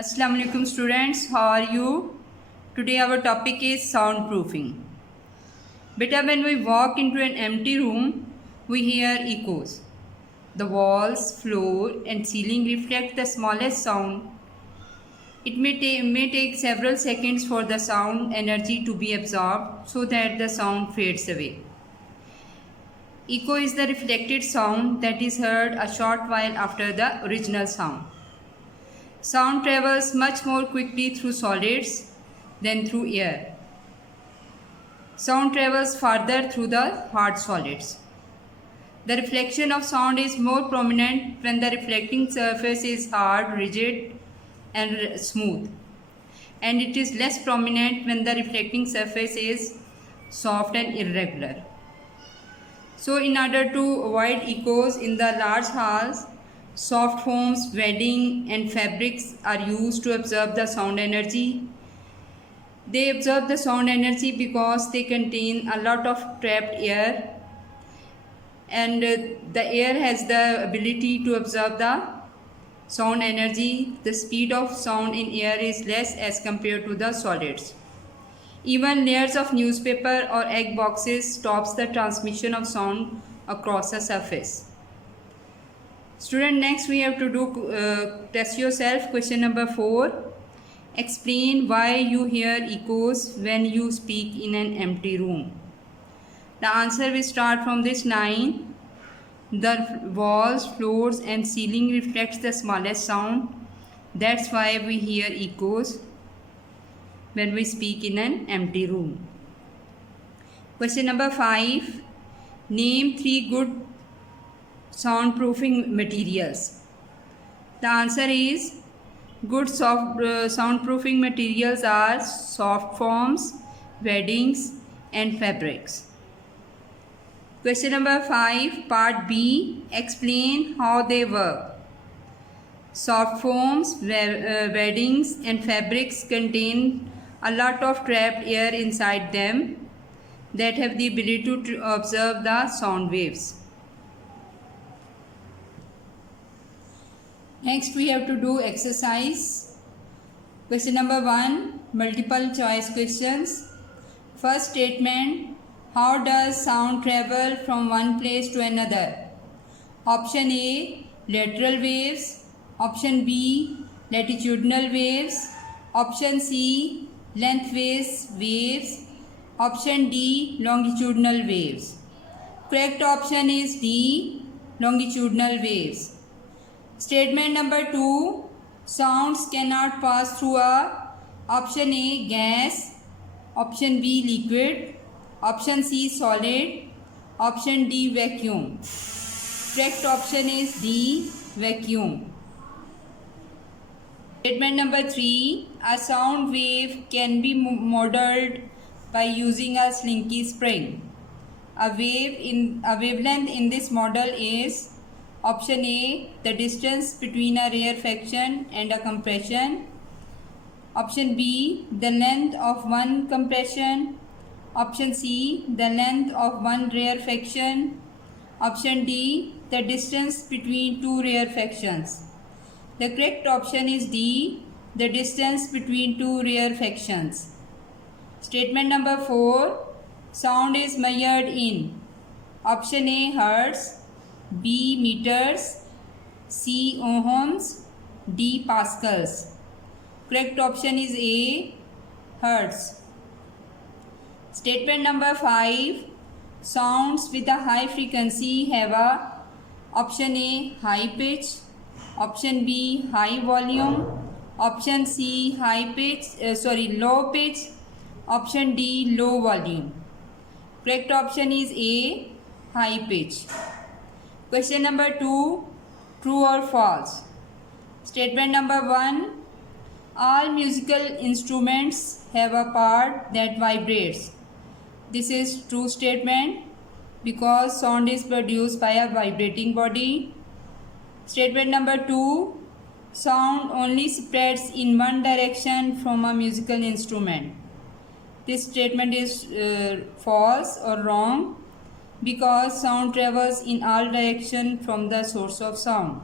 Assalamu alaikum students, how are you? Today our topic is soundproofing. Beta, when we walk into an empty room, we hear echoes. The walls, floor and ceiling reflect the smallest sound. It may take several seconds for the sound energy to be absorbed so that the sound fades away. Echo is the reflected sound that is heard a short while after the original sound. Sound travels much more quickly through solids than through air. Sound travels farther through the hard solids. The reflection of sound is more prominent when the reflecting surface is hard, rigid and smooth, and it is less prominent when the reflecting surface is soft and irregular. So in order to avoid echoes in the large halls, soft foams, bedding and fabrics are used to absorb the sound energy. They absorb the sound energy because they contain a lot of trapped air, and the air has the ability to absorb the sound energy. The speed of sound in air is less as compared to the solids. Even layers of newspaper or egg boxes stops the transmission of sound across a surface. Student, next we have to do test yourself. Question number 4. Explain why you hear echoes when you speak in an empty room. The answer will start from this line. The walls, floors and ceiling reflects the smallest sound. That's why we hear echoes when we speak in an empty room. Question number 5. Name 3 good soundproofing materials. The answer is good soundproofing materials are soft foams, beddings and fabrics. Question number 5, part B. Explain how they work. Soft foams, beddings and fabrics contain a lot of trapped air inside them that have the ability to observe the sound waves. Next we have to do exercise. Question number 1, multiple choice questions. First statement, how does sound travel from one place to another? Option A, lateral waves. Option B, latitudinal waves. Option C, lengthways waves. Option D, longitudinal waves. Correct option is D, longitudinal waves. Statement number 2, sounds cannot pass through a option A, gas. Option B, liquid. Option C, solid. Option D, vacuum. Correct option is D, vacuum. Statement number 3, a sound wave can be modeled by using a slinky spring. A wavelength in this model is option A, the distance between a rarefaction and a compression. Option B, the length of one compression. Option C, the length of one rarefaction. Option D, the distance between two rarefactions. The correct option is D, the distance between two rarefactions. Statement number 4, sound is measured in option A, hertz. B, meters. C, ohms. D, pascals. Correct option is A, hertz. Statement number 5, sounds with a high frequency have a option A, high pitch. Option B, high volume. Option C, low pitch. Option D, low volume. Correct option is A, high pitch. Question number 2, true or false? Statement number 1, all musical instruments have a part that vibrates. This is true statement because sound is produced by a vibrating body. Statement number 2, sound only spreads in one direction from a musical instrument. This statement is false or wrong because sound travels in all directions from the source of sound.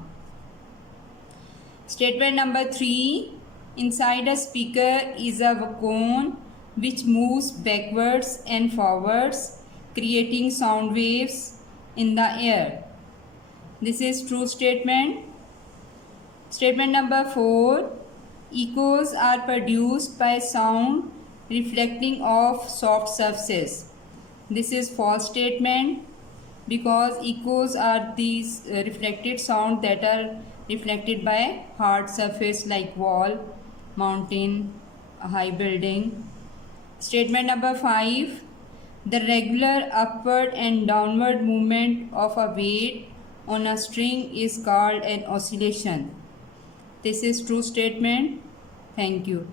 Statement number 3, Inside a speaker is a cone which moves backwards and forwards, creating sound waves in the air. This is true statement. Statement number 4. Echoes are produced by sound reflecting off soft surfaces. This is false statement, because echoes are these reflected sound that are reflected by hard surface like wall, mountain, a high building. Statement number 5. The regular upward and downward movement of a weight on a string is called an oscillation. This is true statement. Thank you.